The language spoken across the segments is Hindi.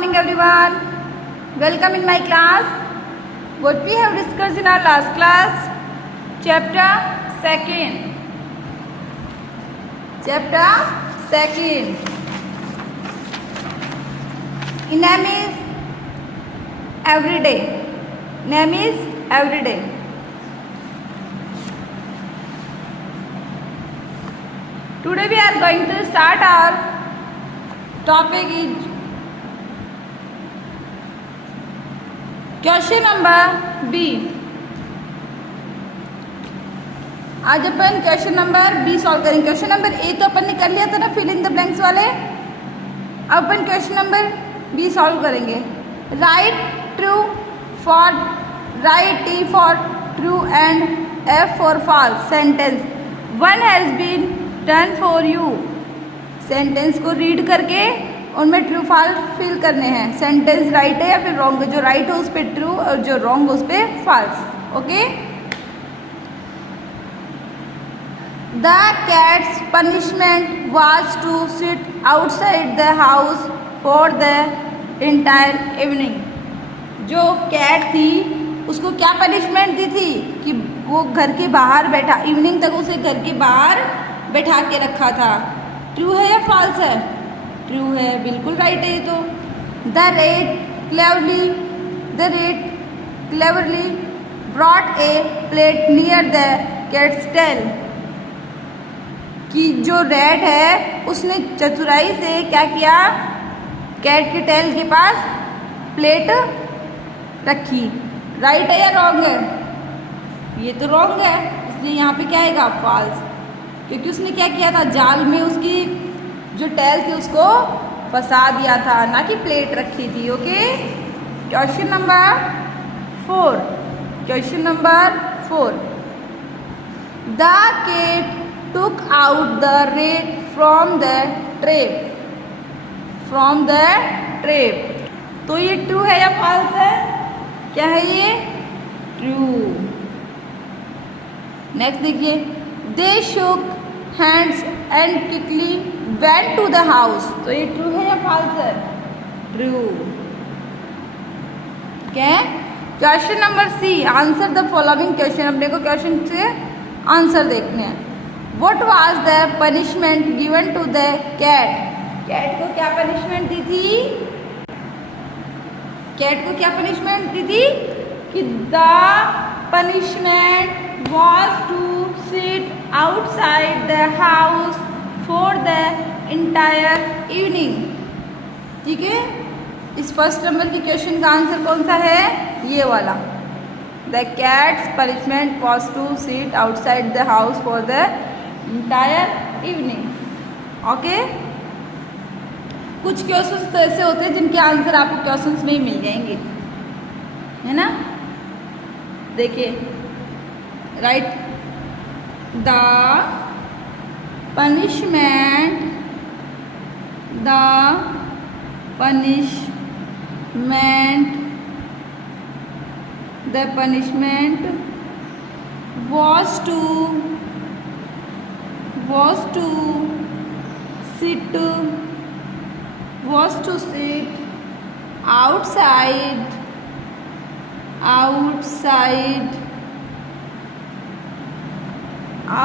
morning everyone. Welcome in my class. What we have discussed in our last class, chapter 2nd. Chapter 2nd. Name is everyday. Name is everyday. Today we are going to start our topic is question number B. आज अपन क्वेश्चन नंबर बी सॉल्व करेंगे. क्वेश्चन नंबर ए तो अपन ने कर लिया था ना, फिल इन द ब्लैंक्स वाले. अब अपन क्वेश्चन नंबर बी सॉल्व करेंगे. Write true for right T for true and F for false. Sentence one has been done for you. Sentence को रीड करके उनमें ट्रू फॉल्स फिल करने हैं. सेंटेंस राइट है या फिर रॉन्ग है. जो राइट हो उस पर ट्रू और जो रॉन्ग हो उस पर false. Okay. The cat's punishment was to sit outside the house for the entire evening. जो कैट थी उसको क्या पनिशमेंट दी थी कि वो घर के बाहर बैठा, इवनिंग तक उसे घर के बाहर बैठा के रखा था. ट्रू है या फॉल्स है? ट्रू है, बिल्कुल राइट है ये तो. The rat cleverly brought a plate near the cat's tail. कि जो रेट है उसने चतुराई से क्या किया, कैट के टेल के पास प्लेट रखी. राइट है या रॉन्ग है? ये तो रॉन्ग है, इसलिए यहाँ पे क्या आएगा, फॉल्स. क्योंकि उसने क्या किया था, जाल में उसकी जो टेल थी उसको फंसा दिया था, ना कि प्लेट रखी थी. Okay. Question number 4. Question number 4. The cat took out the rat from the trap. From the trap. तो ये ट्रू है या फॉल्स है? क्या है ये? ट्रू. नेक्स्ट देखिए. They shook hands and quickly went to the house. तो ये ट्रू है या फॉल्स है? ट्रू. क्या? Question number C. Answer the following question. अपने को क्वेश्चन से आंसर देखने हैं. What was the punishment given to the cat. Cat को क्या पनिशमेंट दी थी? कैट को क्या पनिशमेंट दी थी कि the punishment was to sit outside the house for the entire evening. ठीक है. इस फर्स्ट नंबर की क्वेश्चन का आंसर कौन सा है? ये वाला. The cat's punishment was to sit outside the house for the entire evening. Okay. कुछ क्वेश्चंस तो ऐसे होते हैं जिनके आंसर आपको क्वेश्चंस में ही मिल जाएंगे, है ना. देखिए. Right the punishment was to sit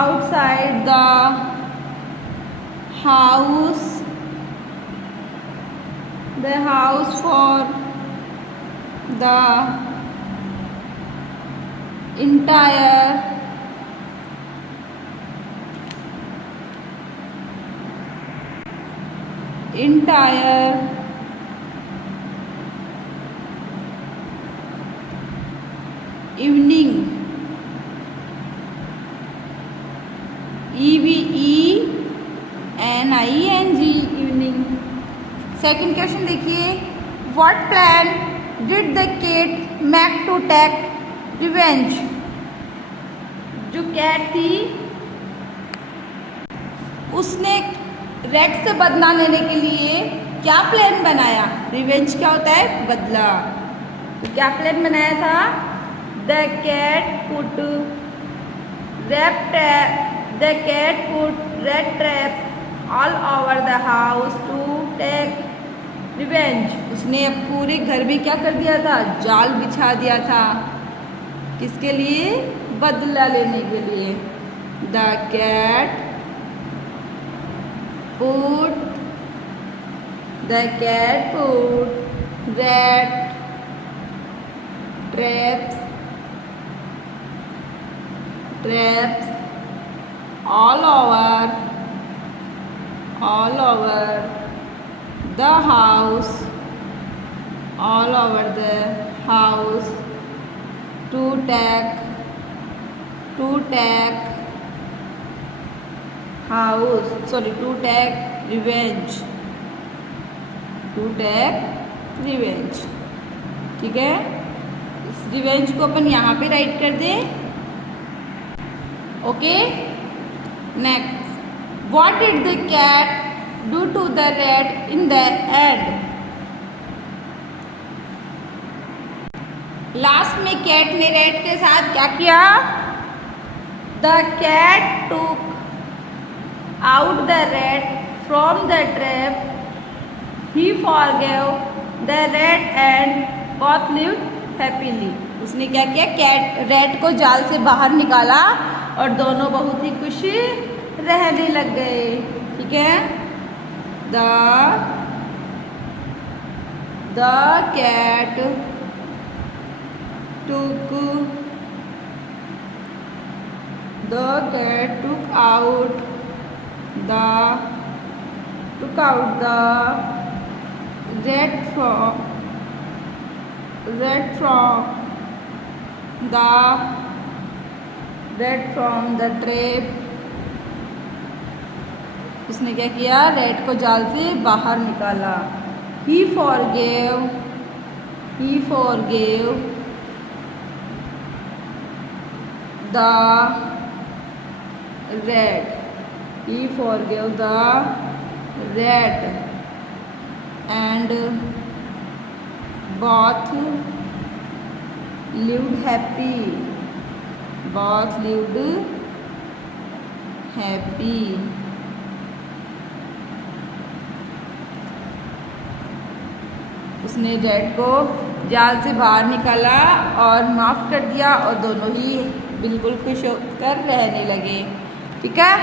outside the house for the entire evening. EVENING evening. Second question देखिए. What plan did the cat make to take revenge. जो कैट थी उसने रेट से बदला लेने के लिए क्या प्लान बनाया? रिवेंज क्या होता है? बदला. तो क्या प्लान बनाया था? The cat put red traps all over the house to take revenge. उसने पूरे घर में क्या कर दिया था? जाल बिछा दिया था। किसके लिए? बदला लेने के लिए। The cat put rat traps all over the house, to take revenge। ठीक है, इस रिवेंज को अपन यहाँ पे राइट कर दे। Okay, next, what did the cat do to the rat in the end? Last में कैट ने रैट के साथ क्या किया? The cat took out the rat from the trap, he forgave the rat and both lived happily. उसने क्या किया? रैट को जाल से बाहर निकाला और दोनों बहुत ही खुशी रहने लग गए। ठीक है, the cat took out the rat from the trap। उसने क्या किया? रैट को जाल से बाहर निकाला। He forgave the rat and both lived happy। उसने रैट को जाल से बाहर निकाला और माफ़ कर दिया और दोनों ही बिल्कुल खुश होकर रहने लगे। ठीक है,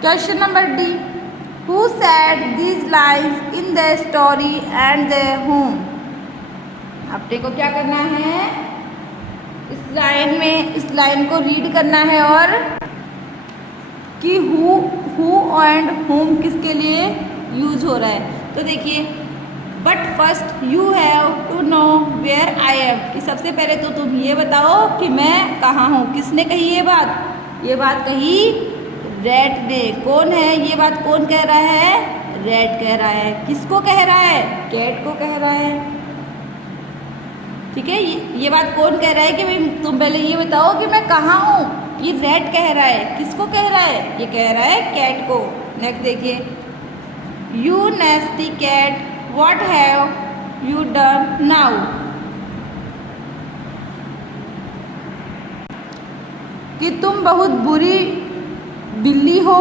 question number D, who said these lines in the story and the home? आपने को क्या करना है? इस लाइन को रीड करना है और कि हु एंड होम किसके लिए यूज हो रहा है। तो देखिए, but first you have to know where I am, कि सबसे पहले तो तुम ये बताओ कि मैं कहाँ हूँ। किसने कही ये बात? ये बात कही रैट ने। कौन है ये बात? कौन कह रहा है? रैट कह रहा है। किसको कह रहा है? कैट को कह रहा है। ठीक है, ये बात कौन कह रहा है कि भाई तुम पहले ये बताओ कि मैं कहाँ हूँ? ये रैट कह रहा है। किसको कह रहा है? ये कह रहा है कैट को। नेक्स्ट देखिए, you nasty cat what have you done now? कि तुम बहुत बुरी बिल्ली हो,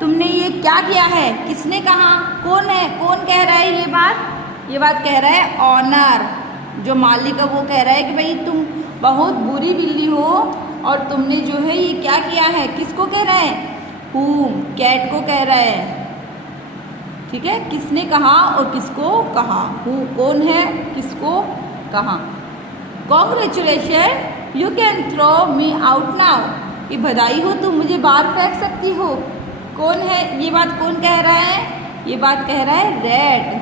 तुमने ये क्या किया है? किसने कहा? कौन है? कौन कह रहा है ये बात? ये बात कह रहा है ऑनर, जो मालिक है वो कह रहा है कि भाई तुम बहुत बुरी बिल्ली हो और तुमने जो है ये क्या किया है? किसको कह रहा है? हुम, कैट को कह रहा है। ठीक है, किसने कहा और किसको कहा? हु कौन है, किसको कहा? Congratulation, you can throw me out now, कि बधाई हो तुम मुझे बाहर फेंक सकती हो। कौन है? ये बात कौन कह रहा है? ये बात कह रहा है रैट।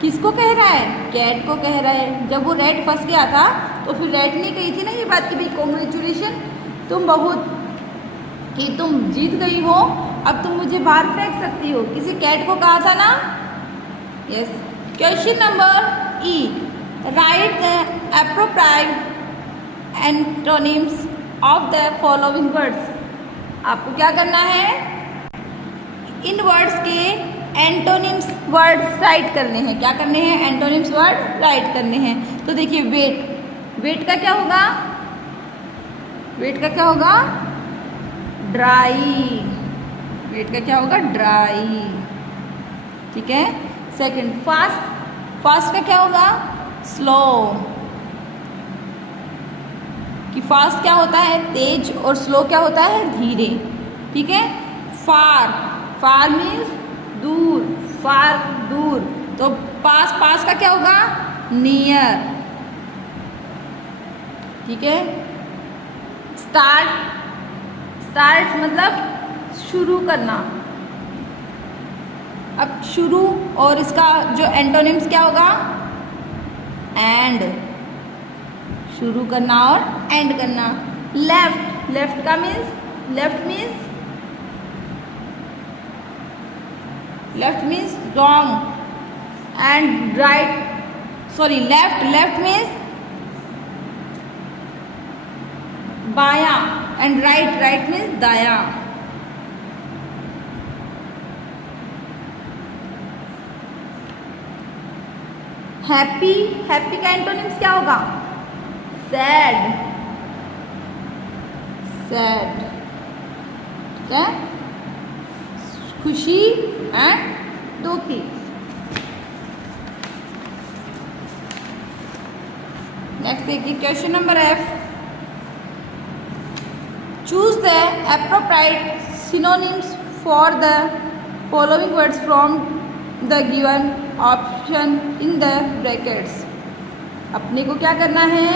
किसको कह रहा है? कैट को कह रहा है। जब वो रैट फंस गया था तो फिर रैट ने कही थी ना ये बात कि भाई कॉन्ग्रेचुलेशन, तुम जीत गई हो, अब तुम मुझे बाहर फेंक सकती हो। किसी कैट को कहा था ना? Yes. Question number E, right the appropriate antonyms of the following words. आपको क्या करना है? इन वर्ड्स के एंटोनिम्स वर्ड्स राइट करने हैं। क्या करने हैं? एंटोनिम्स वर्ड राइट करने हैं। तो देखिए, वेट का क्या होगा? वेट का क्या होगा? ड्राई। वेट का क्या होगा? ड्राई। ठीक है। सेकंड, फास्ट का क्या होगा? स्लो। कि फास्ट क्या होता है? तेज, और स्लो क्या होता है? धीरे। ठीक है। फार, फार मीन्स दूर, फार दूर। तो पास, पास का क्या होगा? नियर। ठीक है। स्टार्ट, स्टार्ट मतलब शुरू करना। अब शुरू और इसका जो एंटोनिम्स क्या होगा? एंड। शुरू करना और एंड करना। लेफ्ट, लेफ्ट का means, left means wrong, and right, sorry left, left means बाया, एंड राइट, राइट मीन्स दाया। हैप्पी, हैप्पी का एंटोनिम्स क्या होगा? Sad, sad. ठीक है। खुशी एंड दुखी। नेक्स्ट देखिए question number F। Choose the appropriate synonyms for the following words from the given option in the brackets. अपने को क्या करना है?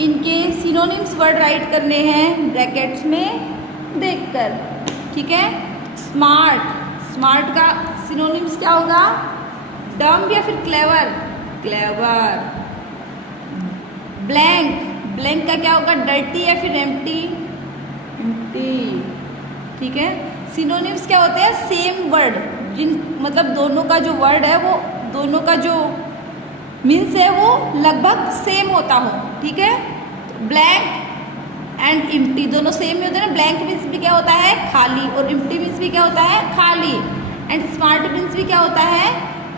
इनके सिनोनिम्स वर्ड राइट करने हैं ब्रैकेट्स में देखकर। ठीक है। स्मार्ट, स्मार्ट का सिनोनिम्स क्या होगा? डम या फिर क्लेवर? क्लेवर। ब्लैंक, ब्लैंक का क्या होगा? डर्टी या फिर एम्प्टी? एम्प्टी। ठीक है। सिनोनिम्स क्या होते हैं? सेम वर्ड, जिन मतलब दोनों का जो वर्ड है वो, दोनों का जो मीन्स है वो लगभग सेम होता हो। ठीक है। ब्लैंक एंड एम्प्टी दोनों सेम ही होते हैं ना। ब्लैंक मीन्स भी क्या होता है? खाली, और एम्प्टी मीन्स भी क्या होता है? खाली। एंड स्मार्ट मीन्स भी क्या होता है?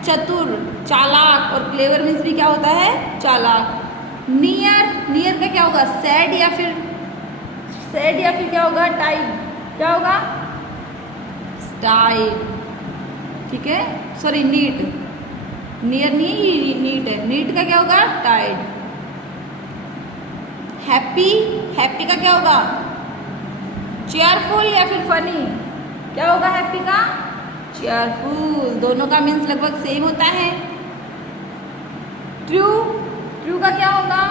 चतुर, चालाक, और क्लेवर मीन्स भी क्या होता है? चालाक। नियर, नियर का क्या होगा? सैड या फिर, सैड या फिर क्या होगा? टाइड, क्या होगा? स्टाइल। ठीक है। सॉरी नीट, नियर नहीं, नीट है। नीट का क्या होगा? टाइड। हैप्पी, हैप्पी का क्या होगा? चेयरफुल या फिर फनी? क्या होगा हैप्पी का? चेयरफुल। दोनों का मीन्स लगभग सेम होता है। ट्रू, ट्रू का क्या होगा?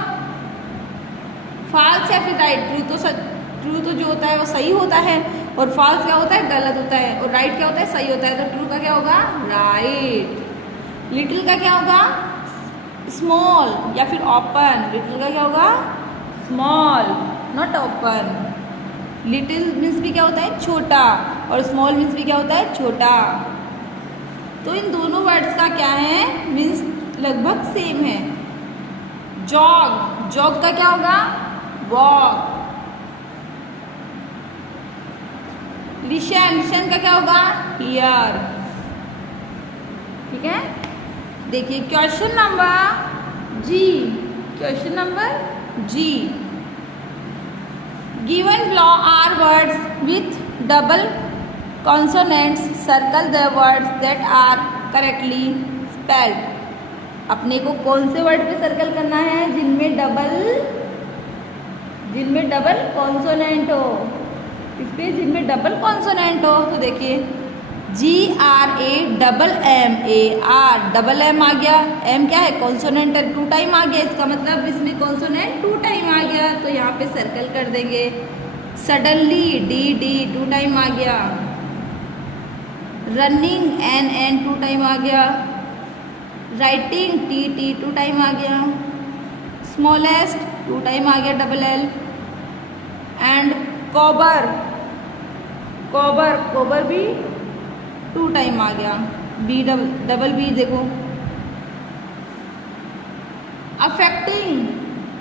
फॉल्स या फिर राइट? ट्रू तो जो होता है वो सही होता है, और फॉल्स क्या होता है? गलत होता है, और राइट क्या होता है? सही होता है। तो ट्रू का क्या होगा? राइट। लिटिल का क्या होगा? स्मॉल या फिर ओपन? लिटिल का क्या होगा? Small, not open. Little means भी क्या होता है? छोटा, और स्मॉल मीन्स भी क्या होता है? छोटा। तो इन दोनों वर्ड्स का क्या है? मीन्स लगभग सेम है। जॉग, जॉग का क्या होगा? वॉक। लिशन, लिशन का क्या होगा? ईयर। ठीक है। देखिए question number G, question number G। Given below are words with double consonants. Circle the words that are correctly spelled. अपने को कौन से वर्ड पे सर्कल करना है? जिनमें डबल कॉन्सोनेंट हो। इस पे जिनमें डबल कॉन्सोनेंट हो। तो देखिए GRAMMAR, डबल एम आ गया। एम क्या है? कॉन्सोनेंट है, 2 टाइम आ गया। इसका मतलब इसमें कॉन्सोनेंट 2 टाइम आ गया, तो यहाँ पे सर्कल कर देंगे। सडनली DD 2 टाइम आ गया। रनिंग NN 2 टाइम आ गया। राइटिंग TT 2 टाइम आ गया। स्मॉलेस्ट 2 टाइम आ गया, डबल L। एंड कोबर, कोबर भी 2 टाइम आ गया। डबल बी देखो।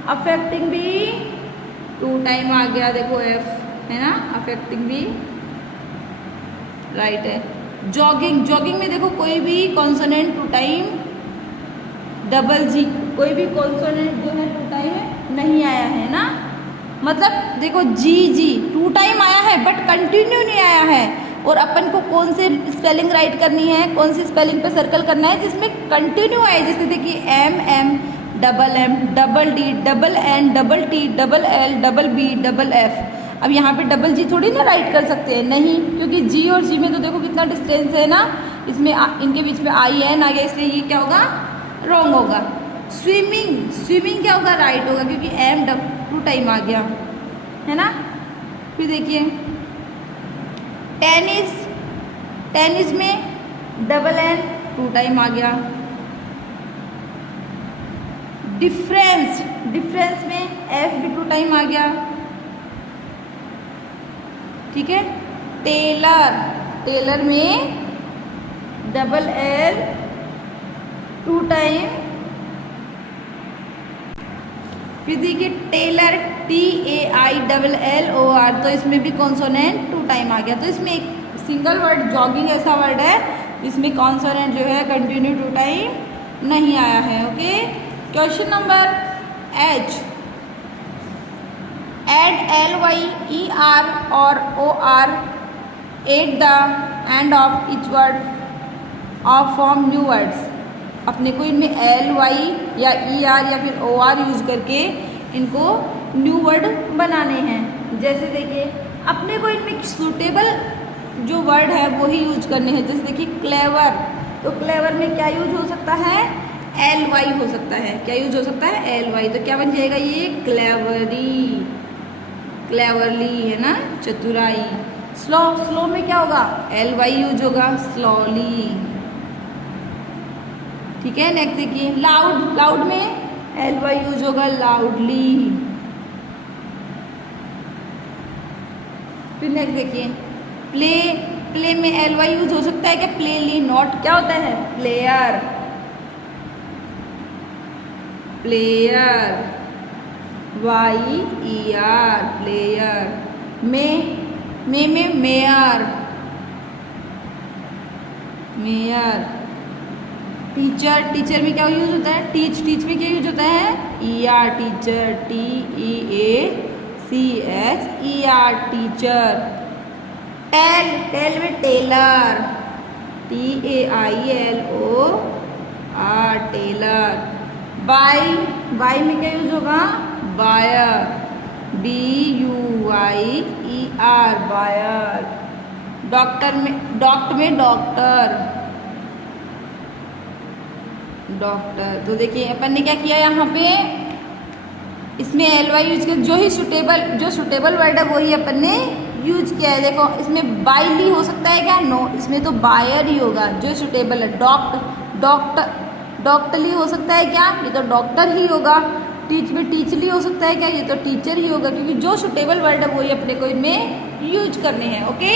अफेक्टिंग भी 2 टाइम आ गया, देखो F है ना। अफेक्टिंग भी राइट है। जॉगिंग में देखो कोई भी कॉन्सोनेंट 2 टाइम, डबल G कोई भी कॉन्सोनेंट जो है 2 टाइम नहीं आया है ना। मतलब देखो जी 2 टाइम आया है, बट कंटिन्यू नहीं आया है। और अपन को कौन से स्पेलिंग राइट करनी है, कौन सी स्पेलिंग पे सर्कल करना है जिसमें कंटिन्यू आए। जैसे देखिए M M double M double D double N double T double L double B double F. अब यहाँ पे डबल जी थोड़ी ना राइट कर सकते हैं, नहीं, क्योंकि जी और जी में तो देखो कितना डिस्टेंस है ना, इसमें इनके बीच में आई एन आ गया, इसलिए ये क्या होगा, रॉन्ग होगा। स्विमिंग, स्विमिंग क्या होगा, राइट होगा, क्योंकि एम टू टाइम आ गया है ना। फिर देखिए टेनिस, टेनिस में डबल एन टू टाइम आ गया। डिफरेंस, डिफरेंस में एफ भी टू टाइम आ गया, ठीक है। टेलर, टेलर में डबल एल टू टाइम। फिर देखिए tailor T A I double L O R, तो इसमें भी कॉन्सोनेंट टू टाइम आ गया। तो इसमें एक सिंगल वर्ड जॉगिंग ऐसा वर्ड है जिसमें कॉन्सोनेंट जो है कंटिन्यू टू टाइम नहीं आया है। Okay, question number H, add L Y E R और O R at the end of each word of form new words. अपने को इनमें एल वाई या ई आर या फिर ओ आर यूज करके इनको न्यू वर्ड बनाने हैं। जैसे देखिए अपने को इनमें सूटेबल जो वर्ड है वो ही यूज करने हैं। जैसे देखिए क्लेवर, तो क्लेवर में क्या यूज हो सकता है, एल वाई हो सकता है। क्या यूज हो सकता है, एल वाई। तो क्या बन जाएगा ये, क्लेवरी, क्लेवरली है ना, चतुराई। स्लो, स्लो में क्या होगा, एल वाई यूज होगा, स्लोली, ठीक है। नेक्स्ट देखिए लाउड, लाउड में एल वाई यूज होगा, लाउडली। फिर नेक्स्ट देखिए प्ले, प्ले में एल वाई यूज हो सकता है क्या, प्लेली। नॉट क्या होता है, player, player, Y E R, player. में मेयर, मेयर। टीचर, टीचर में क्या यूज होता है, टीच, टीच में क्या यूज होता है, E R, teacher, T E A C H E R, teacher. Tell, tell में tailor, T A I L O R, tailor. Bye, bye में क्या यूज होगा, buyer, B U I E R, buyer. Doctor में, डॉक्टर में डॉक्टर, डॉक्टर। तो देखिए अपन ने क्या किया यहाँ पे, इसमें एल वाई यूज किया, जो ही सुटेबल, जो सुटेबल वर्ड है वही अपन ने यूज किया है। देखो इसमें बाइली हो सकता है क्या, नो, इसमें तो बायर ही होगा जो सुटेबल है। डॉक्टर, डॉक्टरली हो सकता है क्या, ये तो डॉक्टर ही होगा। टीच में टीचली हो सकता है क्या, ये तो टीचर ही होगा, क्योंकि जो सुटेबल वर्ड है वही अपने को इनमें यूज करने हैं। Okay,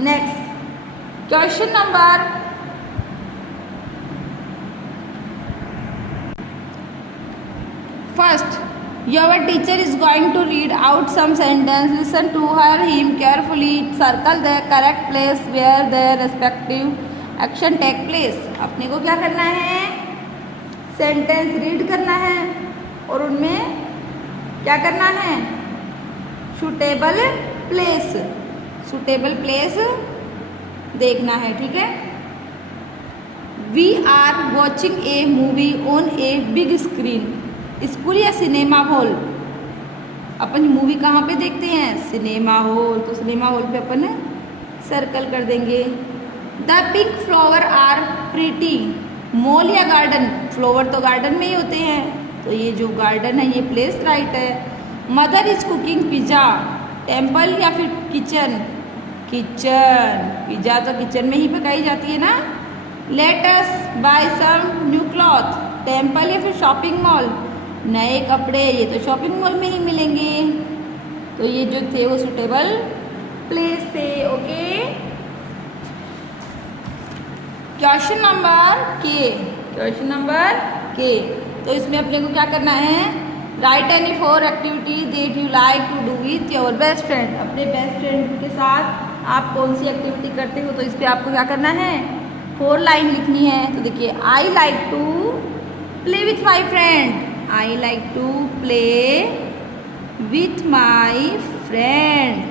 next question number first, your teacher is going to read out some sentence. Listen to her, him carefully. Circle the correct place where their respective action take place. अपने को क्या करना है, सेंटेंस रीड करना है और उनमें क्या करना है, सुटेबल प्लेस, सुटेबल प्लेस देखना है, ठीक है। We are watching a movie on a big screen. School या सिनेमा हॉल, अपन मूवी कहाँ पे देखते हैं, सिनेमा हॉल। तो सिनेमा हॉल पे अपन सर्कल कर देंगे। The pink flower are pretty. Mall या गार्डन, फ्लावर तो गार्डन में ही होते हैं, तो ये जो गार्डन है ये प्लेस राइट है। Mother is cooking pizza. Temple या फिर किचन, किचन, पिज़्ज़ा तो किचन में ही पकाई जाती है ना। Let us buy some new cloth. Temple या फिर शॉपिंग मॉल, नए कपड़े, ये तो शॉपिंग मॉल में ही मिलेंगे। तो ये जो थे वो सुटेबल प्लेस थे। Okay, question number K, question number K. तो इसमें अपने को क्या करना है, write any 4 activity that you like to do with your best friend. अपने बेस्ट फ्रेंड के साथ आप कौन सी एक्टिविटी करते हो, तो इस पर आपको क्या करना है, 4 लाइन लिखनी है। तो देखिए I like to play with my friend, I like to play with my friend,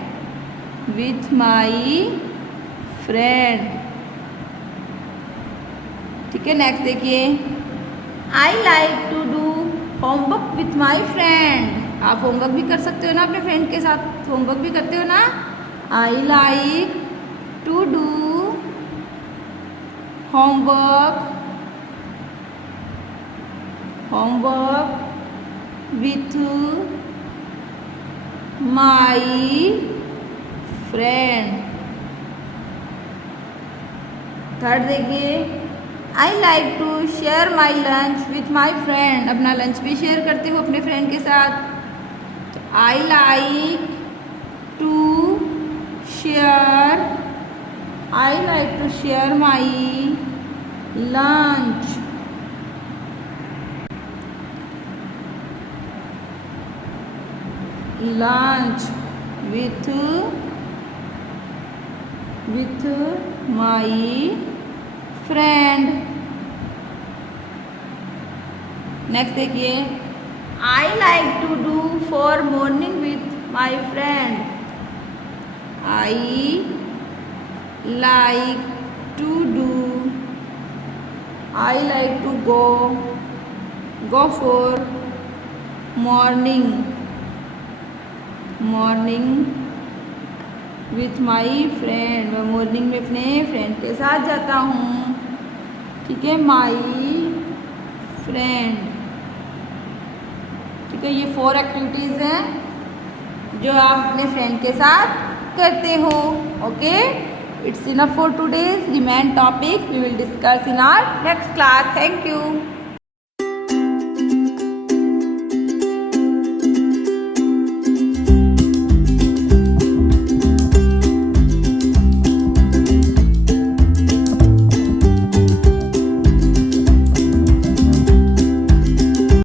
with my friend. ठीक है, नेक्स्ट देखिए, I like to do homework with my friend. आप होमवर्क भी कर सकते हो ना, अपने फ्रेंड के साथ होमवर्क भी करते हो ना। I like to do homework with my friend. Third देखिए, I like to share my lunch with my friend. अपना लंच भी शेयर करते हो अपने फ्रेंड के साथ। तो I like to share my lunch with my friend। Next देखिए, I like to do for morning with my friend. I like to go for morning with my friend. मैं मॉर्निंग में अपने फ्रेंड के साथ जाता हूँ। ठीक है, माई फ्रेंड। ठीक है, ये 4 एक्टिविटीज़ हैं जो आप अपने फ्रेंड के साथ करते हो। Okay, it's enough for today's remain topic we will discuss in our next class. Thank you.